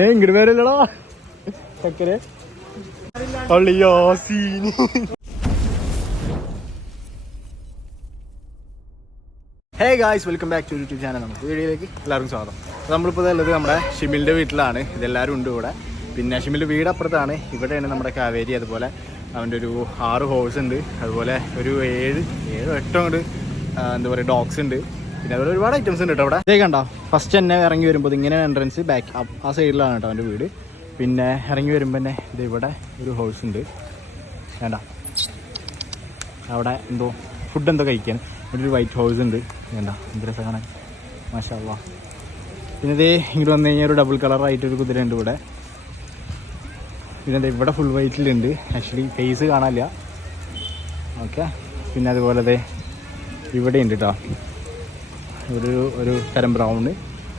ഇങ്ങോട്ട് പേരല്ലടാ ചക്കരെ അള്ളിയോ scene. Hey guys welcome back to YouTube channel നമുക്ക് വീഡിയോയിലേക്ക് എല്ലാവർക്കും സ്വാഗതം. നമ്മളിപ്പോൾ ഉള്ളത് നമ്മുടെ ഷിമിലിന്റെ വീട്ടിലാണ്. ഇതെല്ലാവരും ഉണ്ട് ഇവിടെ. പിന്നെ ഷിമിലിന്റെ വീട് അപ്പുറത്താണ് ഇവിടെയാണ് നമ്മുടെ കാവേരി. അതുപോലെ അവന്റെ ഒരു ആറ് ഹോഴ്സ് ഉണ്ട്. അതുപോലെ ഒരു ഏഴ് ഏഴോ എട്ടോ ഉണ്ട് എന്താ പറയുക ഡോഗ്സ് ഉണ്ട്. പിന്നെ അതുപോലെ ഒരുപാട് ഐറ്റംസ് ഉണ്ട് കേട്ടോ അവിടെ. ഇതേ കണ്ടോ? ഫസ്റ്റ് തന്നെ ഇറങ്ങി വരുമ്പോൾ ഇങ്ങനെ എൻട്രൻസ് ബാക്ക് ആ സൈഡിലാണ് കേട്ടോ അവന്റെ വീട്. പിന്നെ ഇറങ്ങി വരുമ്പോൾ തന്നെ ഇത് ഇവിടെ ഒരു ഹൗസ് ഉണ്ട്. വേണ്ട അവിടെ എന്തോ ഫുഡ് എന്തോ കഴിക്കാൻ. ഇവിടെ ഒരു വൈറ്റ് ഹൗസ് ഉണ്ട്. വേണ്ട എന്ത് രസം മാഷാ പിന്നെ ഇതേ ഇങ്ങോട്ട് വന്നു കഴിഞ്ഞാൽ ഒരു ഡബിൾ കളറായിട്ട് ഒരു കുതിര ഉണ്ട് ഇവിടെ. പിന്നെ ഇവിടെ ഫുൾ വൈറ്റിലുണ്ട് ആക്ച്വലി ഫേസ് കാണാനില്ല. ഓക്കെ പിന്നെ അതുപോലെ ഇവിടെ ഉണ്ട് കേട്ടോ. ഒരു ഒരു തരം ബ്രൗണ്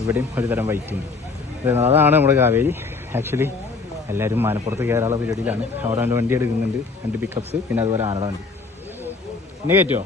ഇവിടെയും ഒരു തരം വൈറ്റ് ഉണ്ട്. അതാണ് നമ്മുടെ കാവേരി. ആക്ച്വലി എല്ലാവരും മലപ്പുറത്ത് കയറാനുള്ള പരിപാടിയിലാണ്. അവിടെ എന്റെ വണ്ടി എടുക്കുന്നുണ്ട് രണ്ട് പിക്കപ്സ് പിന്നെ അതുപോലെ ആനട വണ്ടി. എന്നെ കയറ്റുമോ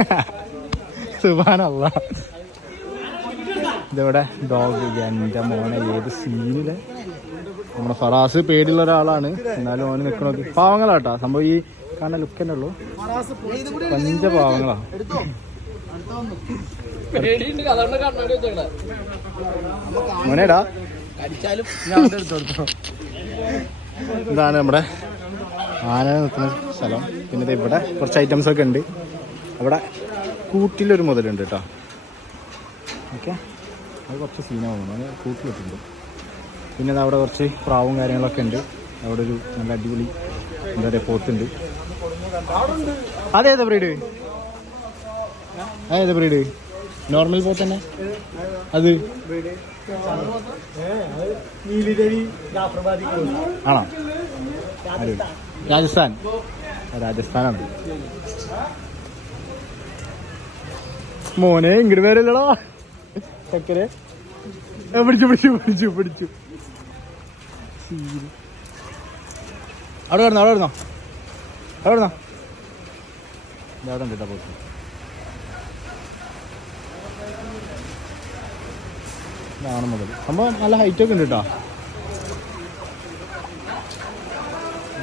സുബാനല്ല. ഇതിവിടെ ഡോഗ് എന്റെ മോനെ ഏത് സീനിൽ നമ്മുടെ ഫറാസ് പേടിയുള്ള ഒരാളാണ്. എന്നാലും ഓന് നിൽക്കണത് പാവങ്ങളാട്ടാ. സംഭവം ഈ കാണുന്ന ലുക്ക് തന്നെ ഉള്ളൂ. പഞ്ച പാവങ്ങളാ മോനേടാ. ഇതാണ് നമ്മുടെ ആന നിൽക്കുന്ന സ്ഥലം. പിന്നെ ദേ ഇവിടെ കുറച്ച് ഐറ്റംസ് ഒക്കെ ഉണ്ട്. അവിടെ കൂട്ടിലൊരു മുതലുണ്ട് കേട്ടോ. ഓക്കെ. അത് കുറച്ച് സീനാവുന്നു അത് കൂട്ടിലിട്ടുണ്ട്. പിന്നെ ദാ അവിടെ കുറച്ച് പ്രാവും കാര്യങ്ങളൊക്കെ ഉണ്ട്. അവിടെ ഒരു നല്ല അടിപൊളി എന്താ പറയുക പോത്തുണ്ട് അതേതാ ബ്രീഡ്? അതേതാ ബ്രീഡ്? നോർമൽ പോത്ത് തന്നെ? അത്? ആണോ. രാജസ്ഥാൻ? രാജസ്ഥാനാണ്. മോനെ ഇങ്ങോട്ട് പേരല്ലടോ ചക്കരെ പിടിച്ചു പിടിച്ചു പിടിച്ചു പിടിച്ചു. അവിടെ കിടന്നോ അവിടെ കിടന്നോ അവിടെ കിടന്നോ അവിടെ കേട്ടോ പോസ്റ്റ് ഇതാണ് മുതൽ. സംഭവം നല്ല ഹൈറ്റ് ഒക്കെ ഉണ്ട് കേട്ടോ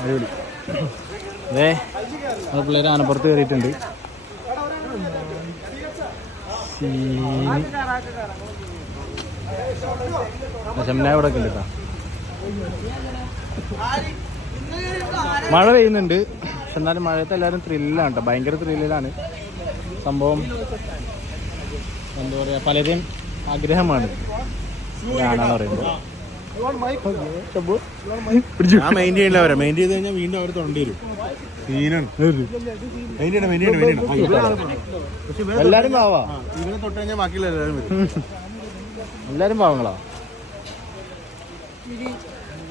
അടിപൊളി. അതേ നമ്മുടെ പിള്ളേർ ആനപ്പുറത്ത് കയറിയിട്ടുണ്ട്. ശമന ഇവിടെ ഒക്കെ ഉണ്ട് കേട്ടോ മഴ പെയ്യുന്നുണ്ട്. പക്ഷെ എന്നാലും മഴയത്ത് എല്ലാവരും ത്രില്ലാണ് കേട്ടോ ഭയങ്കര ത്രില്ലിലാണ് സംഭവം എന്താ പറയുക പലരെയും ആഗ്രഹമാണ്. കാണാന്ന് പറയുന്നത്. അവരെ. ചെയ്ത് കഴിഞ്ഞാൽ വീണ്ടും അവർ തൊണ്ടി വരും എല്ലാരും പാവാ. ഇവനെ തൊട്ട് കഴിഞ്ഞാൽ ബാക്കിയുള്ള എല്ലാരും വരും. എല്ലാരും പാവങ്ങളാ.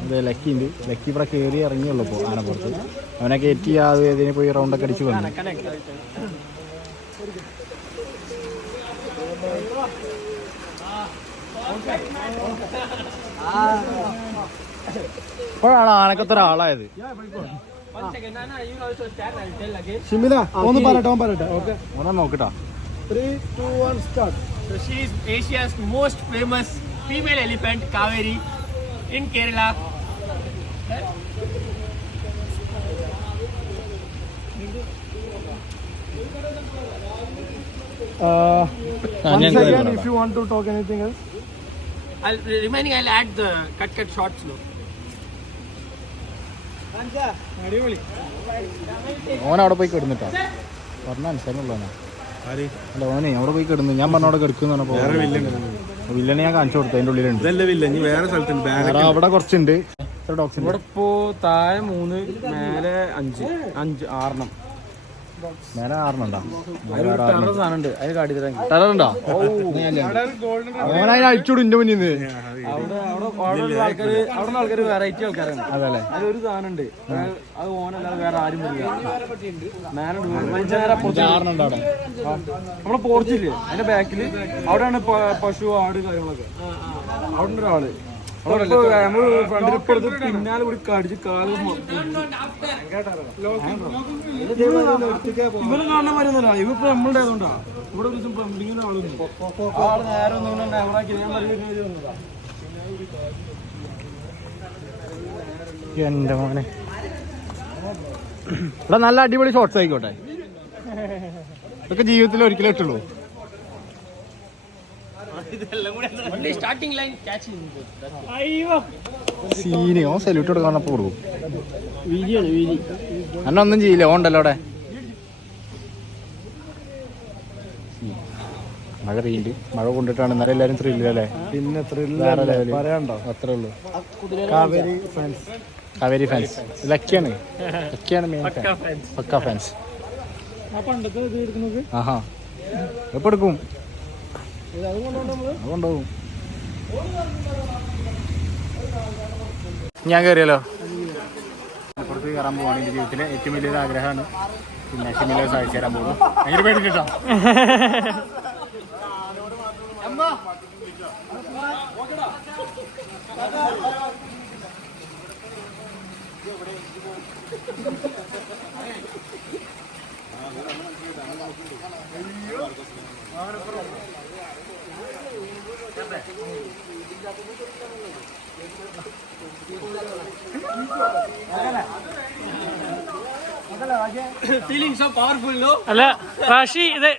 അതെ ലക്കി ഉണ്ട്. ലക്കി ഇവിടെ കയറി ഇറങ്ങിയുള്ളൂ ഇപ്പോൾ ആനപ്പുറത്ത് അവനെ കയറ്റി ആ ഇതിനെ പോയി റൗണ്ടൊക്കെ അടിച്ച് വന്നു ഇപ്പോഴാണ് ആനക്കത്തെ ഒരാളായത്. ഷിമില ഒന്ന് പറയട്ടെ ഓൻ പറയട്ടെ. ഓക്കെ. ഓനെ നോക്കട്ടാ. Three two one start she is is Asia's most female elephant, Kaveri, in Kerala. Uh, once again if you want to talk anything else I'll, remaining, I'll add the cut cut shots now. ഓൻ അവിടെ പോയി കിടന്നിട്ടാ പറഞ്ഞ അനുസരണുള്ളവനാ അല്ല ഓനെ അവിടെ പോയി കിടന്നു ഞാൻ പറഞ്ഞ അവിടെ കിടക്കുന്നു പറഞ്ഞപ്പോ വില്ലനെ ഞാൻ കാണിച്ചു കൊടുത്തു അതിന്റെ ഉള്ളിലുണ്ട്. ഇതല്ല വില്ല ഇനി വേറെ സ്ഥലത്തുണ്ട്. വേറെ അവിടെ കുറച്ചുണ്ട്. ഇവിടെ ഇപ്പോ താഴെ മൂന്ന് മേലെ അഞ്ച്. അഞ്ച് ആറെണ്ണം. മേലെ ടെററുണ്ടോ മുന്നിൽ നിന്ന്. വെറൈറ്റി ആൾക്കാരാണ്. അതല്ലേ? അതിലൊരു സാധനം ഉണ്ട് അത് ഓനല്ലാതെ വേറെ ആരും നമ്മളെ പോർച്ചില്ലേ അതിന്റെ ബാക്കിൽ അവിടെയാണ് പശു ആട് കാര്യങ്ങളൊക്കെ. അവിടെ ഉണ്ട് ഒരാൾ. പിന്നാലെ കൂടി കടിച്ച് കാൽ ഇവർ കാണാൻ വരുന്നില്ല ഇവ ഇപ്പൊ നമ്മളുടെ ആയതുകൊണ്ടാ. ഇവിടെ ഒരു ദിവസം പ്ലംബിങ്ങിന് ആളുണ്ട് എന്റെ മോനെ. ഇവിടെ നല്ല അടിപൊളി ഷോർട്സ് ആയിക്കോട്ടെ. ഇതൊക്കെ ജീവിതത്തിൽ ഒരിക്കലും ഇട്ടുള്ളൂ. സീനി ഓ സല്യൂട്ട് കൊടുക്കാണപ്പോ കൊടുക്കും. വീതിയാണ് വീതി. അന്ന ഒന്നും ചെയ്യില്ല ഓണ്ടല്ലോ അവിടെ. മഴ പെയിന്റ് മഴ കൊണ്ടിട്ടാണ് ഇന്നലെ എല്ലാരും ത്രില്ലല്ലേ പിന്നെ വേറെ ലെവൽ പറയാണ്ടോ അത്രേ ഉള്ളൂ. കാവേരി ഫാൻസ് കാവേരി ഫാൻസ് ലക്കിയാണ് ലക്കിയാണ് മെയിൻ ഫാൻസ് പക്ക ഫാൻസ് ആഹാ. എപ്പോ ഞാൻ കയറിയല്ലോ പുറത്ത് കയറാൻ പോവാണ് എന്റെ ജീവിതത്തിലെ ഏറ്റവും വലിയൊരു ആഗ്രഹമാണ്. പിന്നെ ഷിമിലെ സഹായിച്ചു തരാൻ പോകും ഭയങ്കര പേടിട്ടോ Feeling so powerful, no? അല്ല റാഷി ഇത്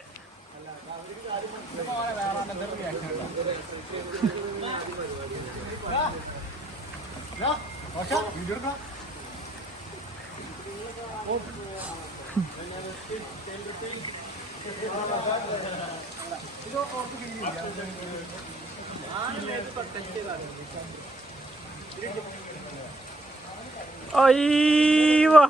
അയ്യോ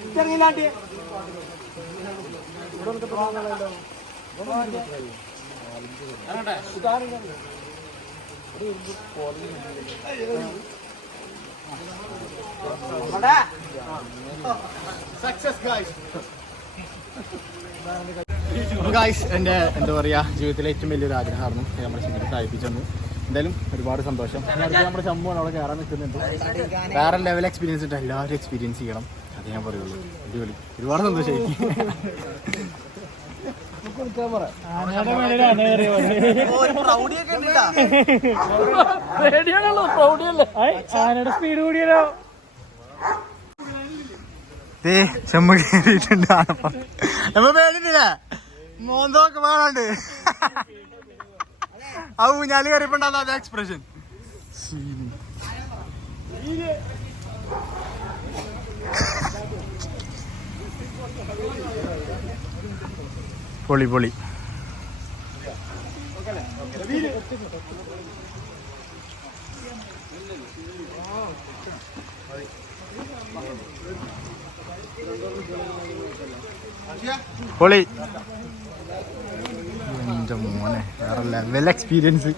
എത്തറിയില്ലാണ്ട് ഇവിടെ വന്നിട്ട് പ്രാണല്ലോ ഇതാണ് ഇവിടെ ഗായ്സ് എന്റെ എന്താ പറയുക ജീവിതത്തിലെ ഏറ്റവും വലിയൊരു ആഗ്രഹമായിരുന്നു നമ്മുടെ ഷിമിനെ സാധിപ്പിച്ചു തന്നു എന്തായാലും ഒരുപാട് സന്തോഷം. നമ്മുടെ ശമ്പു അവിടെ കയറാൻ നിൽക്കുന്നുണ്ട്. വേറെ ലെവൽ എക്സ്പീരിയൻസ് ഉണ്ട് എല്ലാവരും എക്സ്പീരിയൻസ് ചെയ്യണം. അത് ഞാൻ പറയുള്ളൂ. അടിപൊളി. ഒരുപാട് സന്തോഷമായി. ആനയുടെ സ്പീഡ് കൂടിയല്ലോ ദേ ചെമ്മ കയറിയിട്ടുണ്ട് ആണപ്പം നമ്മ പേടിട്ടില്ല മോന്തോക്കെ വേണുണ്ട് ആ ഊഞ്ഞാൽ കയറിയപ്പോണ്ടാ അതെ എക്സ്പ്രഷൻ പൊളി പൊളി പൊളി എന്റെ മോനെ വേറെ level experience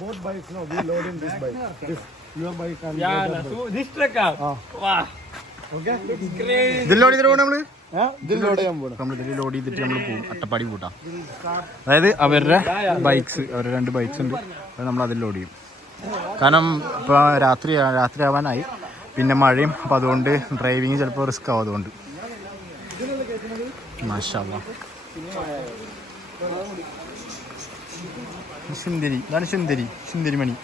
both bikes no we load in this bike this your bike and Yeah, so this truck ah. Wow. okay ചെയ്തിട്ട് നമ്മൾ ഇതിൽ ലോഡ് ചെയ്യാൻ പോകണം നമ്മൾ ഇതിൽ ലോഡ് ചെയ്തിട്ട് നമ്മൾ പോകും അട്ടപ്പാടി കൂട്ടാം. അതായത് അവരുടെ ബൈക്സ് അവരുടെ രണ്ട് ബൈക്സ് ഉണ്ട്. അത് നമ്മൾ അതിൽ ലോഡ് ചെയ്യും. കാരണം ഇപ്പോൾ രാത്രി രാത്രി ആവാനായി. പിന്നെ മഴയും. അപ്പം അതുകൊണ്ട് ഡ്രൈവിങ് ചിലപ്പോൾ റിസ്ക് ആവും അതുകൊണ്ട്. മാഷാല്ലാ. സുന്ദരി. ഇതാണ് സുന്ദരി. സുന്ദരിമണി.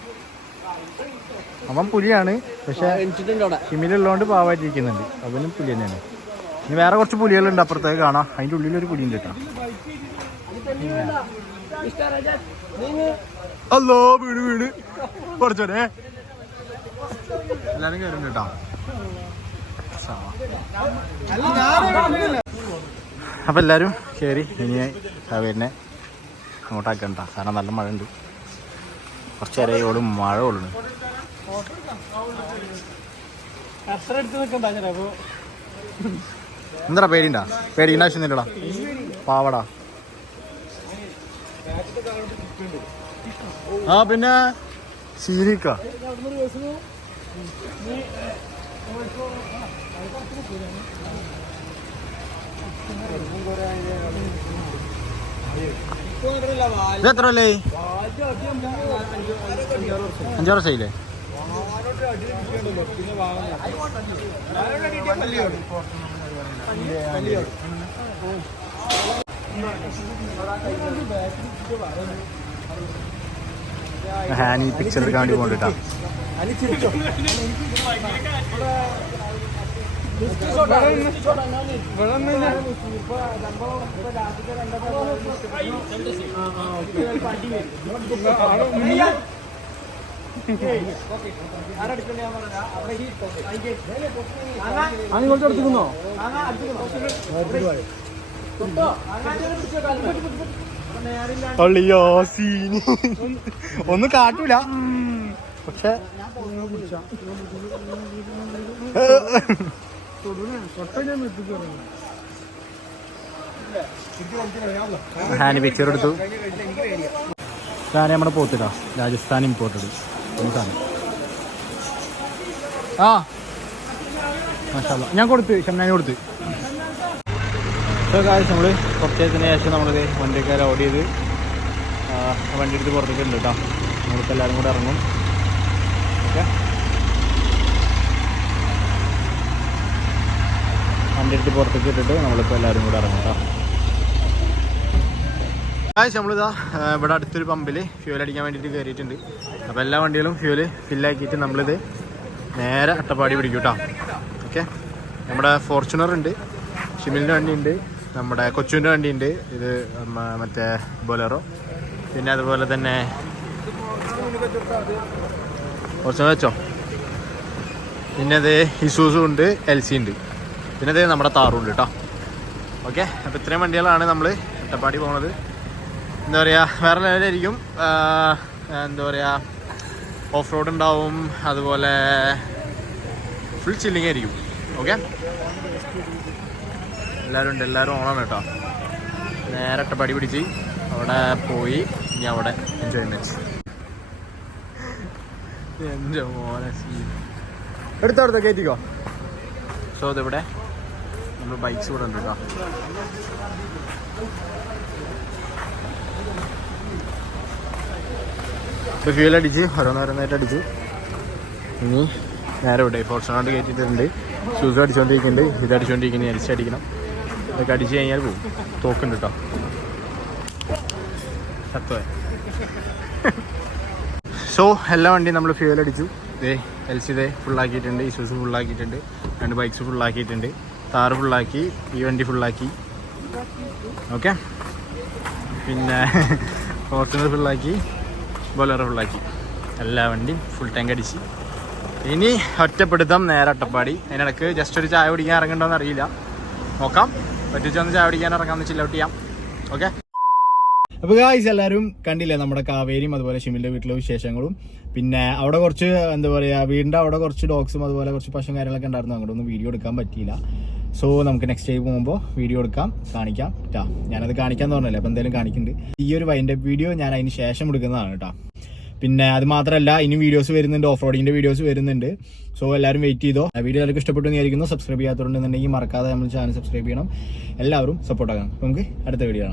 അവൻ പുലിയാണ്. പക്ഷെ ഹിമിലുള്ളതുകൊണ്ട് പാവായിട്ടിരിക്കുന്നുണ്ട്. അവനും പുലി തന്നെയാണ്. ഇനി വേറെ കുറച്ച് പുലികളുണ്ട് അപ്പുറത്തേക്ക് കാണാം. അതിന്റെ ഉള്ളിലൊരു പുലിയുണ്ട് കേട്ടോ. അല്ലോ വീട് വീട്. കുറച്ചോടെ എല്ലാരും കയറും കേട്ടോ. അപ്പം എല്ലാവരും കയറി ഇനി കാവേരിനെ അങ്ങോട്ടാക്കണ്ട കാരണം നല്ല മഴ ഉണ്ട് കുറച്ച് നേരം ഓടും മഴ ഉള്ളു അത്ര എടുത്ത് നിൽക്കണ്ട ചിലപ്പോ എന്താ പേടിണ്ടാ പേടിക്കേണ്ട ആവശ്യമൊന്നുമില്ലടാ പാവടാ. ആ പിന്നെ ശീലിക്ക. ഇത് അഞ്ചാറ് വർഷമായില്ലേ ഹാനി പിക്ചർ എടുക്കാൻ വേണ്ടി പോകണ്ടിട്ടാ അങ്ങനെ കുറച്ച് എടുത്തിരുന്നോ? അള്ളിയോ സീനി. ഒന്നും കാട്ടൂല. പക്ഷെ ഹാനി പിക്ചർ എടുത്തു. സാധനം നമ്മുടെ പോത്തിട്ടാ രാജസ്ഥാൻ ഇമ്പോർട്ടഡ് ആ ഞാൻ കൊടുത്ത് ഷംനാനി കൊടുത്ത്. കാര്യം നമ്മൾ കുറച്ച് ശേഷം നമ്മളിത് വണ്ടിക്കാർ ഓഡ് ചെയ്ത് വണ്ടി എടുത്ത് പുറത്തേക്ക് ഉണ്ട് കേട്ടോ നമ്മളിപ്പോൾ എല്ലാവരും കൂടെ ഇറങ്ങും. ഓക്കെ? വണ്ടി എടുത്ത് പുറത്തേക്ക് ഇട്ടിട്ട് നമ്മളിപ്പോൾ എല്ലാവരും കൂടെ ഇറങ്ങും കേട്ടോ ആഴ്ച നമ്മളിതാ ഇവിടെ അടുത്തൊരു പമ്പിൽ ഫ്യൂൽ അടിക്കാൻ വേണ്ടിയിട്ട് കയറിയിട്ടുണ്ട് അപ്പോൾ എല്ലാ വണ്ടികളും ഫ്യൂൽ ഫില്ലാക്കിയിട്ട് നമ്മളിത് നേരെ അട്ടപ്പാടി പിടിക്കും കേട്ടോ ഓക്കെ. നമ്മുടെ ഫോർച്യൂണർ ഉണ്ട്. ഷിമിലിന്റെ വണ്ടി ഉണ്ട്. നമ്മുടെ കൊച്ചുവിന്റെ വണ്ടി ഉണ്ട്. ഇത് മറ്റേ ബൊലറോ. പിന്നെ അതുപോലെ തന്നെ ഫോർച്യൂണർ വെച്ചോ. പിന്നെ അത് ഇസൂസും ഉണ്ട് എൽ സി ഉണ്ട്. പിന്നെ അത് നമ്മുടെ താറും ഉണ്ട് കേട്ടോ ഓക്കെ. അപ്പോൾ ഇത്രയും വണ്ടികളാണ് നമ്മൾ അട്ടപ്പാടി പോകുന്നത് എന്താ പറയുക വേറെ ലെവലായിരിക്കും എന്താ പറയുക ഓഫ് റോഡ് ഉണ്ടാവും. അതുപോലെ ഫുൾ ചില്ലിങ് ആയിരിക്കും. ഓക്കെ എല്ലാവരും ഉണ്ട് എല്ലാവരും ഓണാണ് കേട്ടോ. നേരെ പടി പിടിച്ച് അവിടെ പോയി ഇനി അവിടെ എൻജോയ്മെന്റ് എന്റെ മോനെ കയറ്റിക്കോ. സോ ഇതിവിടെ നമ്മൾ ബൈക്സ് കൂടെ ഉണ്ട് കേട്ടോ. ഇപ്പോൾ ഫ്യൂൽ അടിച്ച് ഓരോന്നോരോന്നായിട്ട് അടിച്ച്. ഇനി നേരെ ഇവിടെ ഫോർച്ചുണർ കയറ്റിയിട്ടുണ്ട്. ഷൂസ് അടിച്ചുകൊണ്ടിരിക്കുന്നുണ്ട് ഇത് അടിച്ചുകൊണ്ടിരിക്കുന്നത് അരിച്ച് അടിക്കണം ഇതൊക്കെ അടിച്ച് കഴിഞ്ഞാൽ പോകും തോക്കുണ്ട് കേട്ടോ സത്വേ. സോ എല്ലാ വണ്ടിയും നമ്മൾ ഫ്യൂൽ അടിച്ചു. ഇതേ എൽ സി ഇതേ ഫുള്ളാക്കിയിട്ടുണ്ട് ഇഷ്യൂസ് ഫുള്ളാക്കിയിട്ടുണ്ട് രണ്ട് ബൈക്സ് ഫുള്ളാക്കിയിട്ടുണ്ട് താറ് ഫുള്ളാക്കി ഈ വണ്ടി ഫുള്ളാക്കി ഓക്കെ പിന്നെ ഫോർച്യൂണർ ഫുള്ളാക്കി ബൊലറ ഫുള്ളാക്കി എല്ലാ വണ്ടിയും ഫുൾ ടാങ്ക് അടിച്ച്. ഇനി ഒറ്റപ്പെടുത്തം നേരെ അട്ടപ്പാടി അതിനിടക്ക് ജസ്റ്റ് ഒരു ചായ കുടിക്കാൻ ഇറങ്ങണ്ടോന്ന് അറിയില്ല. നോക്കാം. പറ്റിച്ചൊന്ന് ചായ കുടിക്കാൻ ഇറങ്ങാമെന്ന് ചില്ല ഔട്ട് ചെയ്യാം. ഓക്കെ അപ്പോൾ ഗായ്സ് എല്ലാവരും കണ്ടില്ലേ നമ്മുടെ കാവേരിയും അതുപോലെ ഷിമിലിന്റെ വീട്ടിലെ വിശേഷങ്ങളും? പിന്നെ അവിടെ കുറച്ച് എന്താ പറയുക വീടിന്റെ അവിടെ കുറച്ച് ഡോഗ്സും അതുപോലെ കുറച്ച് പശുവും കാര്യങ്ങളൊക്കെ ഉണ്ടായിരുന്നു. അങ്ങോട്ട് ഒന്നും വീഡിയോ എടുക്കാൻ പറ്റിയില്ല. സോ നമുക്ക് നെക്സ്റ്റ് ടൈം പോകുമ്പോൾ വീഡിയോ എടുക്കാം കാണിക്കാം. ഞാനത് കാണിക്കാന്ന് പറഞ്ഞല്ലേ അപ്പോൾ എന്തായാലും കാണിക്കുന്നുണ്ട് ഈ ഒരു വൈൻഡപ്പ് വീഡിയോ ഞാൻ അതിന് ശേഷം എടുക്കുന്നതാണ് കേട്ടോ പിന്നെ അത് മാത്രമല്ല ഇനി വീഡിയോസ് വരുന്നുണ്ട് ഓഫ് റോഡിങ്ങിന്റെ വീഡിയോസ് വരുന്നുണ്ട്. സോ എല്ലാവരും വെയിറ്റ് ചെയ്തോ. വീഡിയോ എല്ലാവർക്കും ഇഷ്ടപ്പെട്ടു എന്ന് വിചാരിക്കുന്നു. സബ്സ്ക്രൈബ് ചെയ്യാത്തതുണ്ടെന്നുണ്ടെങ്കിൽ മറക്കാതെ നമ്മൾ ചാനൽ സബ്സ്ക്രൈബ് ചെയ്യണം. എല്ലാവരും സപ്പോർട്ട് ആക്കണം നമുക്ക് അടുത്ത വീഡിയോ കാണാം.